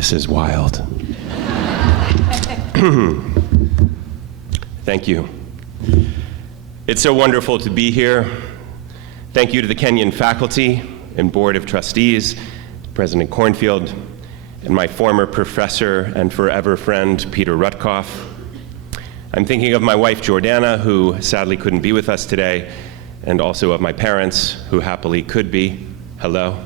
This is wild. Thank you. It's so wonderful to be here. Thank you to the Kenyon faculty and Board of Trustees, President Cornfield, and my former professor and forever friend, Peter Rutkoff. I'm thinking of my wife, Jordana, who sadly couldn't be with us today, and also of my parents, who happily could be. Hello.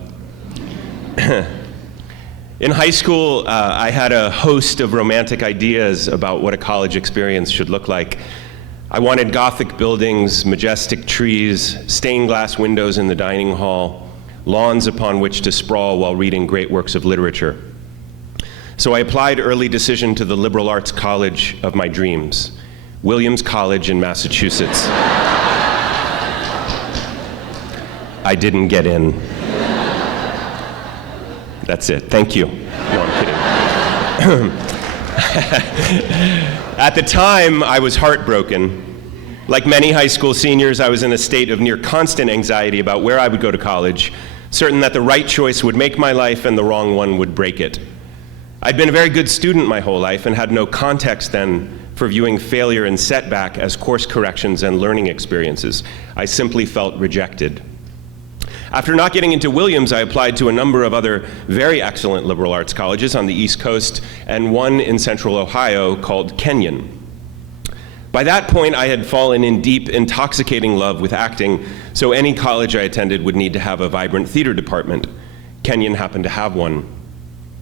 In high school, I had a host of romantic ideas about what a college experience should look like. I wanted Gothic buildings, majestic trees, stained glass windows in the dining hall, lawns upon which to sprawl while reading great works of literature. So I applied early decision to the liberal arts college of my dreams, Williams College in Massachusetts. I didn't get in. That's it. Thank you. No, I'm kidding. At the time, I was heartbroken. Like many high school seniors, I was in a state of near constant anxiety about where I would go to college, certain that the right choice would make my life and the wrong one would break it. I'd been a very good student my whole life and had no context then for viewing failure and setback as course corrections and learning experiences. I simply felt rejected. After not getting into Williams, I applied to a number of other very excellent liberal arts colleges on the East Coast and one in Central Ohio called Kenyon. By that point, I had fallen in deep, intoxicating love with acting, so any college I attended would need to have a vibrant theater department. Kenyon happened to have one.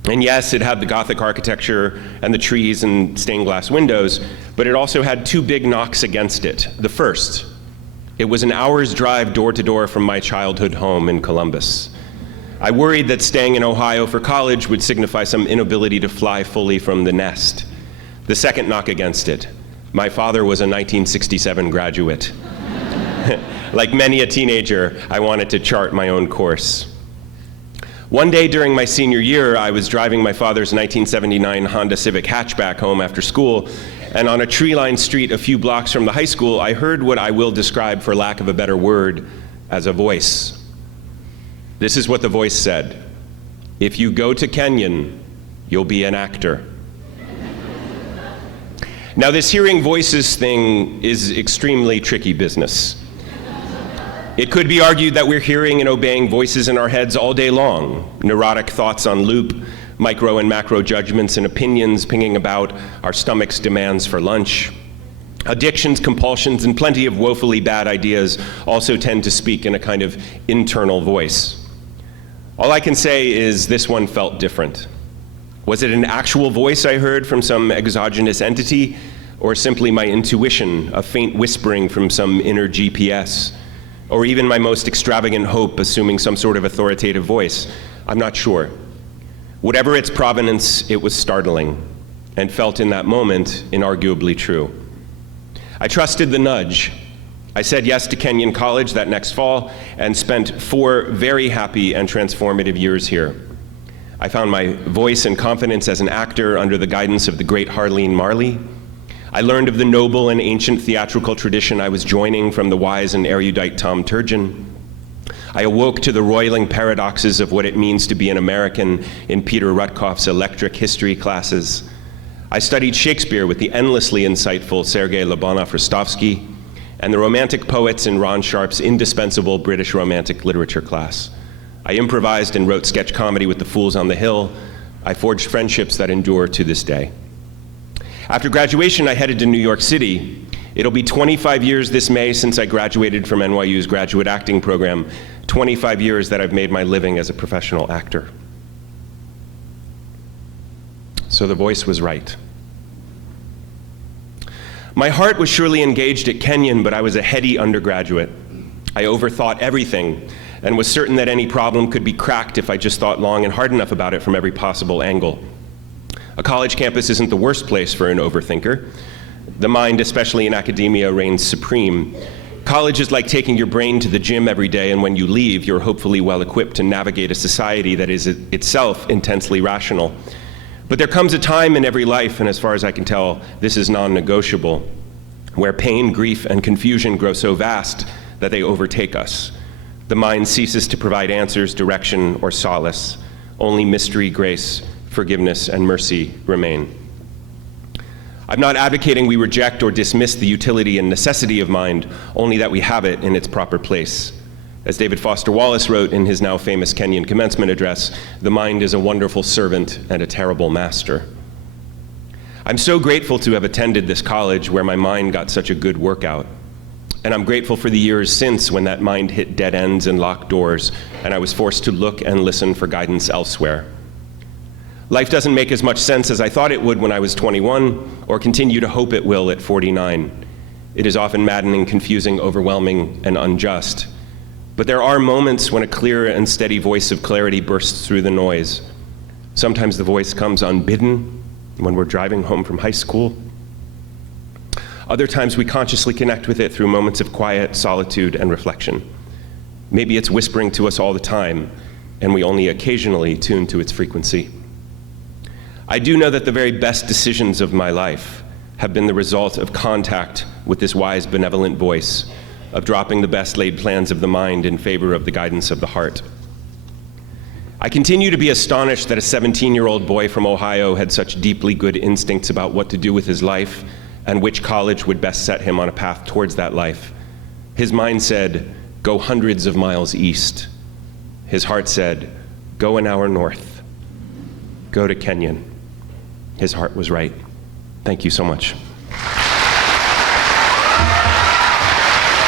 And yes, it had the Gothic architecture and the trees and stained glass windows, but it also had two big knocks against it. The first, it was an hour's drive door to door from my childhood home in Columbus. I worried that staying in Ohio for college would signify some inability to fly fully from the nest. The second knock against it, my father was a 1967 graduate. Like many a teenager, I wanted to chart my own course. One day during my senior year, I was driving my father's 1979 Honda Civic hatchback home after school, and on a tree-lined street a few blocks from the high school, I heard what I will describe, for lack of a better word, as a voice. This is what the voice said: "If you go to Kenyon, you'll be an actor." Now, this hearing voices thing is extremely tricky business. It could be argued that we're hearing and obeying voices in our heads all day long, neurotic thoughts on loop, micro and macro judgments and opinions pinging about, our stomach's demands for lunch. Addictions, compulsions, and plenty of woefully bad ideas also tend to speak in a kind of internal voice. All I can say is this one felt different. Was it an actual voice I heard from some exogenous entity, or simply my intuition, a faint whispering from some inner GPS? Or even my most extravagant hope assuming some sort of authoritative voice? I'm not sure. Whatever its provenance, it was startling, and felt in that moment inarguably true. I trusted the nudge. I said yes to Kenyon College that next fall, and spent 4 very happy and transformative years here. I found my voice and confidence as an actor under the guidance of the great Harleen Marley. I learned of the noble and ancient theatrical tradition I was joining from the wise and erudite Tom Turgeon. I awoke to the roiling paradoxes of what it means to be an American in Peter Rutkoff's electric history classes. I studied Shakespeare with the endlessly insightful Sergei Lobanov-Rostovsky and the romantic poets in Ron Sharp's indispensable British romantic literature class. I improvised and wrote sketch comedy with the Fools on the Hill. I forged friendships that endure to this day. After graduation, I headed to New York City. It'll be 25 years this May since I graduated from NYU's graduate acting program, 25 years that I've made my living as a professional actor. So the voice was right. My heart was surely engaged at Kenyon, but I was a heady undergraduate. I overthought everything and was certain that any problem could be cracked if I just thought long and hard enough about it from every possible angle. A college campus isn't the worst place for an overthinker. The mind, especially in academia, reigns supreme. College is like taking your brain to the gym every day, and when you leave, you're hopefully well equipped to navigate a society that is itself intensely rational. But there comes a time in every life, and as far as I can tell, this is non-negotiable, where pain, grief, and confusion grow so vast that they overtake us. The mind ceases to provide answers, direction, or solace. Only mystery, grace, forgiveness, and mercy remain. I'm not advocating we reject or dismiss the utility and necessity of mind, only that we have it in its proper place. As David Foster Wallace wrote in his now famous Kenyon commencement address, the mind is a wonderful servant and a terrible master. I'm so grateful to have attended this college where my mind got such a good workout. And I'm grateful for the years since when that mind hit dead ends and locked doors, and I was forced to look and listen for guidance elsewhere. Life doesn't make as much sense as I thought it would when I was 21, or continue to hope it will at 49. It is often maddening, confusing, overwhelming, and unjust. But there are moments when a clear and steady voice of clarity bursts through the noise. Sometimes the voice comes unbidden when we're driving home from high school. Other times we consciously connect with it through moments of quiet, solitude, and reflection. Maybe it's whispering to us all the time, and we only occasionally tune to its frequency. I do know that the very best decisions of my life have been the result of contact with this wise, benevolent voice, of dropping the best laid plans of the mind in favor of the guidance of the heart. I continue to be astonished that a 17-year-old boy from Ohio had such deeply good instincts about what to do with his life and which college would best set him on a path towards that life. His mind said, go hundreds of miles east. His heart said, go an hour north. Go to Kenyon. His heart was right. Thank you so much.